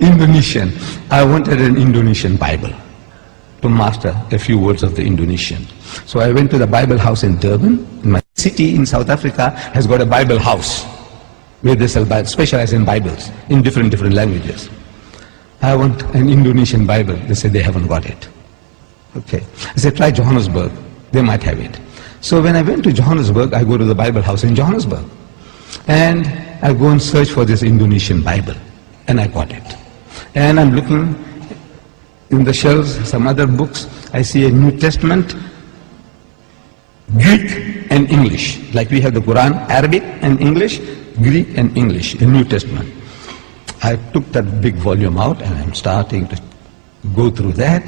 Indonesian. I wanted an Indonesian Bible to master a few words of the Indonesian. So I went to the Bible house in Durban. My city in South Africa has got a Bible house where they sell Bibles, specialize in Bibles in different languages. I want an Indonesian Bible. They said they haven't got it. Okay. I said, try Johannesburg. They might have it. So when I went to Johannesburg, I go to the Bible house in Johannesburg. And I go and search for this Indonesian Bible. And I got it. And I'm looking in the shelves, some other books. I see a New Testament, Greek and English. Like we have the Quran, Arabic and English, Greek and English, a New Testament. I took that big volume out and I'm starting to go through that.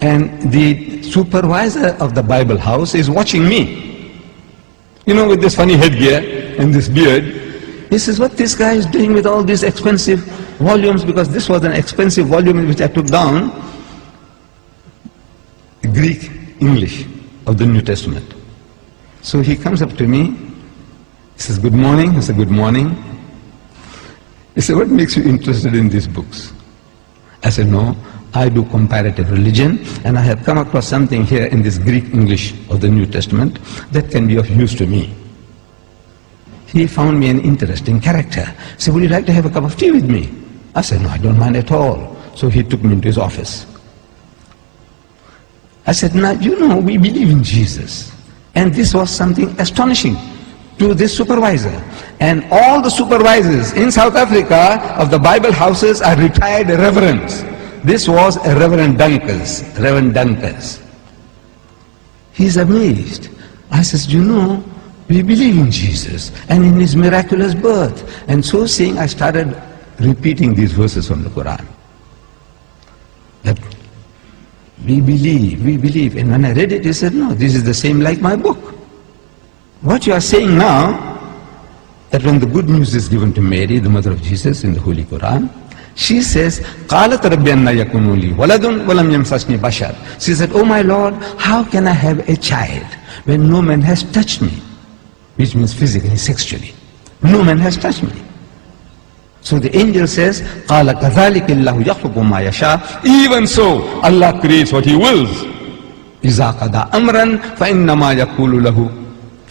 And the supervisor of the Bible house is watching me. You know, with this funny headgear and this beard. He says, what this guy is doing with all these expensive volumes, because this was an expensive volume which I took down, Greek, English of the New Testament. So he comes up to me, he says, good morning. I said, good morning. He said, what makes you interested in these books? I said, no, I do comparative religion, and I have come across something here in this Greek English of the New Testament that can be of use to me. He found me an interesting character. He said, would you like to have a cup of tea with me? I said, no, I don't mind at all. So he took me into his office. I said, now, you know, we believe in Jesus. And this was something astonishing to this supervisor. And all the supervisors in South Africa of the Bible houses are retired reverends. This was a Reverend Dunkers. He's amazed. I says, you know, we believe in Jesus and in his miraculous birth. And so saying, I started repeating these verses from the Quran. That we believe. And when I read it, he said, no, this is the same like my book. What you are saying now, that when the good news is given to Mary, the mother of Jesus, in the Holy Quran, she says, قَالَتْ رَبِّ أَنَّ يَكُونُ لِي وَلَدٌ وَلَمْ يَمْسَسْنِي بَشَرٌ. She said, oh my Lord, how can I have a child when no man has touched me? Which means physically, sexually. No man has touched me. So the angel says, قَالَ كَذَلِكَ اللَّهُ يَخْلُقُ مَا يَشَاءُ. Even so, Allah creates what He wills. إِذَا قَضَى أَمْرًا فَإِنَّمَا يَقُولُ لَهُ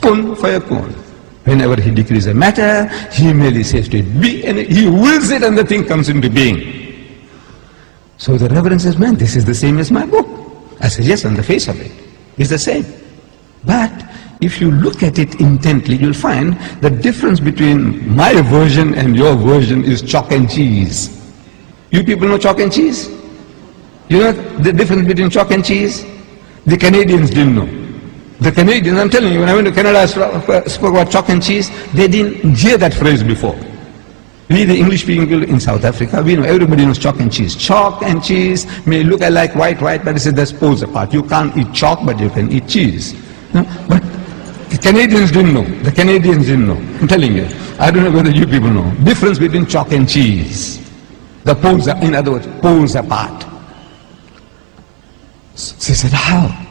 كُن فَيَكُونُ. Whenever He decrees a matter, He merely says to it, be, and He wills it and the thing comes into being. So the Reverend says, man, this is the same as my book. I said, yes, on the face of it, it's the same. But if you look at it intently, you'll find the difference between my version and your version is chalk and cheese. You people know chalk and cheese? You know the difference between chalk and cheese? The Canadians didn't know. The Canadians, I'm telling you, when I went to Canada, I spoke about chalk and cheese. They didn't hear that phrase before. We, the English people in South Africa, we know, everybody knows chalk and cheese. Chalk and cheese may look like white, but it says that's poles apart. You can't eat chalk, but you can eat cheese. No? But the Canadians didn't know. The Canadians didn't know. I'm telling you. I don't know whether you people know. Difference between chalk and cheese. The poles are, in other words, poles apart. She said, how?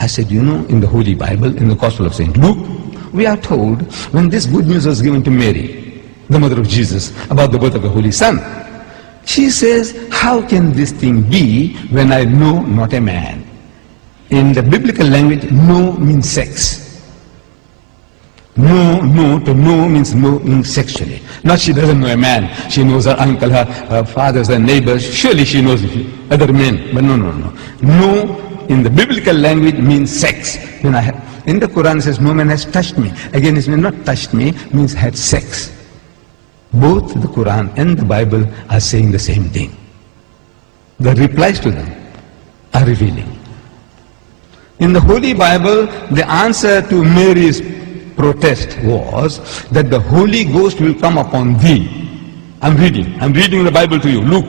I said, you know, in the Holy Bible, in the Gospel of St. Luke, we are told when this good news was given to Mary, the mother of Jesus, about the birth of the Holy Son, she says, how can this thing be when I know not a man? In the biblical language, no means sex. No to know means no means sexually. Not she doesn't know a man. She knows her uncle, her fathers, her neighbors. Surely she knows other men. But no. No in the biblical language means sex. In the Quran it says no man has touched me. Again it means not touched me, means had sex. Both the Quran and the Bible are saying the same thing. The replies to them are revealing. In the Holy Bible, the answer to Mary's protest was that the Holy Ghost will come upon thee. I'm reading the Bible to you. Luke.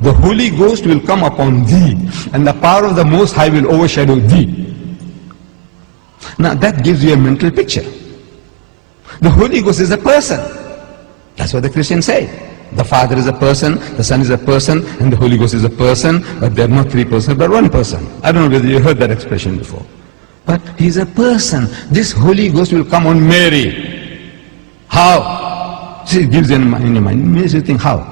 The Holy Ghost will come upon thee, and the power of the Most High will overshadow thee. Now that gives you a mental picture. The Holy Ghost is a person. That's what the Christians say. The Father is a person, the Son is a person, and the Holy Ghost is a person, but they're not three persons, but one person. I don't know whether you heard that expression before. But He's a person. This Holy Ghost will come on Mary. How? See, it gives you in your mind. It makes you think how.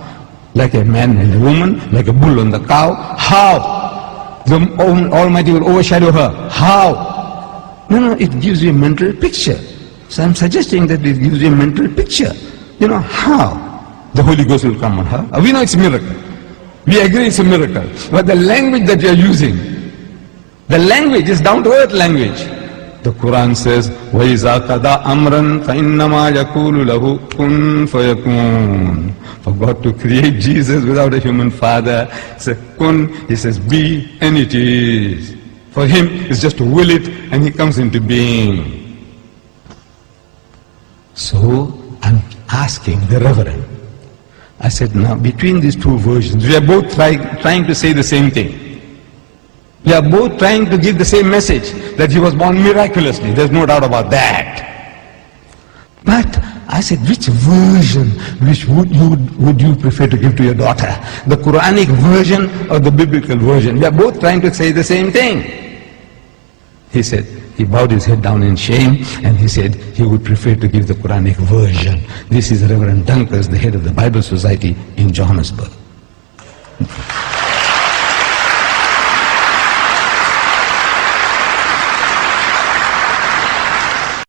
like a man and a woman, like a bull and the cow. How? The Almighty will overshadow her. How? No, it gives you a mental picture. So I'm suggesting that it gives you a mental picture. You know, how? The Holy Ghost will come on her. We know it's a miracle. We agree it's a miracle. But the language that you're using, the language is down-to-earth language. The Quran says, وَإِذَا قَضَى أَمْرًا فَإِنَّمَا يَقُولُ لَهُ كُن فَيَكُونُ. For God to create Jesus without a human father, He says, kun, He says, be, and it is. For Him, it's just to will it, and He comes into being. So, I'm asking the Reverend, I said, now, between these two versions, we are both trying to say the same thing. We are both trying to give the same message, that He was born miraculously. There's no doubt about that. But I said, which version would you prefer to give to your daughter? The Quranic version or the biblical version? We are both trying to say the same thing. He said, he bowed his head down in shame, and he said he would prefer to give the Quranic version. This is Reverend Dunkers, the head of the Bible Society in Johannesburg.